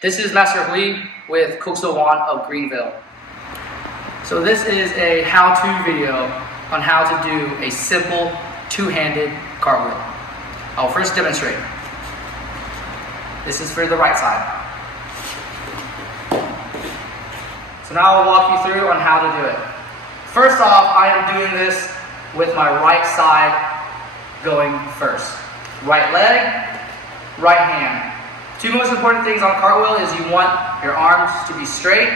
This is Master Hui with Wan of Greenville. So this is a how-to video on how to do a simple two-handed cartwheel. I'll first demonstrate. This is for the right side. So now I'll walk you through on how to do it. First off, I am doing this with my right side going first. Right leg, right hand. Two most important things on cartwheel is you want your arms to be straight,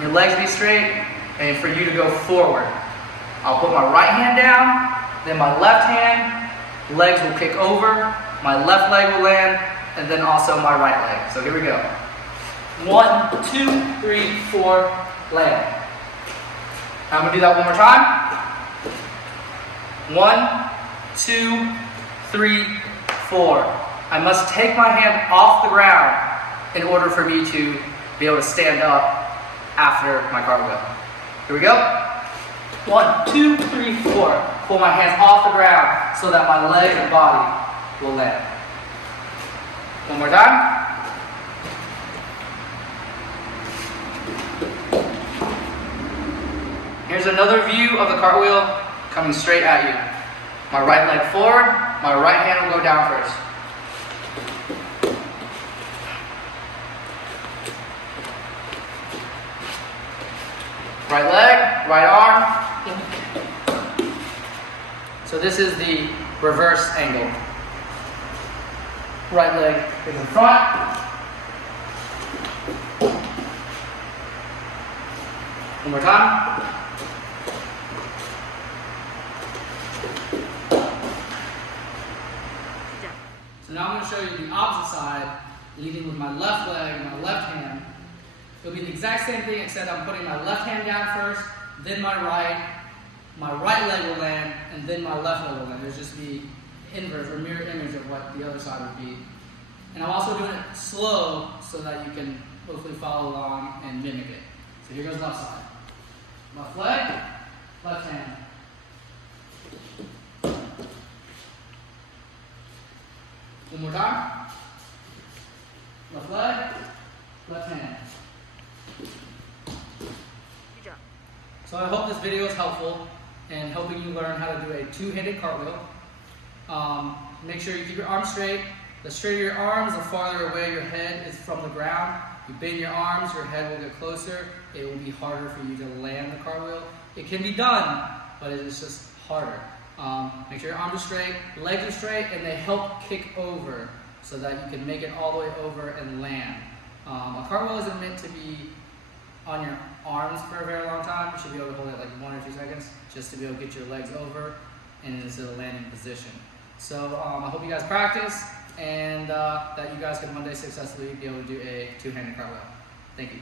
your legs to be straight, and for you to go forward. I'll put my right hand down, then my left hand, legs will kick over, my left leg will land, and then also my right leg. So here we go. 1, 2, 3, 4, land. I'm going to do that one more time. 1, 2, 3, 4. I must take my hand off the ground in order for me to be able to stand up after my cartwheel. Here we go. 1, 2, 3, 4. Pull my hands off the ground so that my leg and body will land. One more time. Here's another view of the cartwheel coming straight at you. My right leg forward, my right hand will go down first. Right leg, right arm. So this is the reverse angle. Right leg is in front. One more time. So now I'm going to show you the opposite side, leading with my left leg and my left hand. It'll be the exact same thing, except I'm putting my left hand down first, then my right leg will land, and then my left leg will land. It'll just be inverse or mirror image of what the other side would be. And I'm also doing it slow so that you can hopefully follow along and mimic it. So here goes left side. Left leg, left hand. One more time. Left leg, left hand. So I hope this video is helpful in helping you learn how to do a two-handed cartwheel. Make sure you keep your arms straight. The straighter your arms, the farther away your head is from the ground. You bend your arms, your head will get closer. It will be harder for you to land the cartwheel. It can be done, but it is just harder. Make sure your arms are straight, legs are straight, and they help kick over so that you can make it all the way over and land. A cartwheel isn't meant to be on your arms for a very long time. You should be able to hold it like 1 or 2 seconds just to be able to get your legs over and into the landing position. So I hope you guys practice and that you guys can one day successfully be able to do a two-handed cartwheel. Thank you.